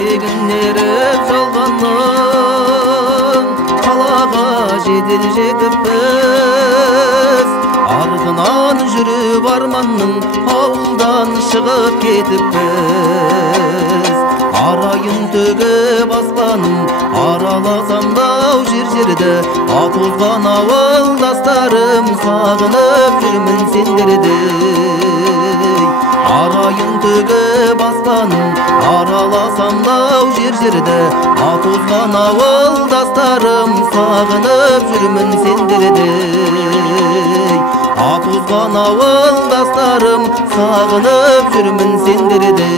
тегінеріп жалғанның қалаға жедел жетіппіз. Артынан жүріп арманның ауылдан шығып кетіппіз. Арайын төгіп аспанын араласам дау жер-жерді, атозған ауылдастарым сағынып жүрмін сендерді. Арайын төгіп аспанын араласам дау жер-жерді, атозған ауылдастарым сағынып жүрмін сендерді. Атозған ауылдастарым сағынып жүрмін сендерді.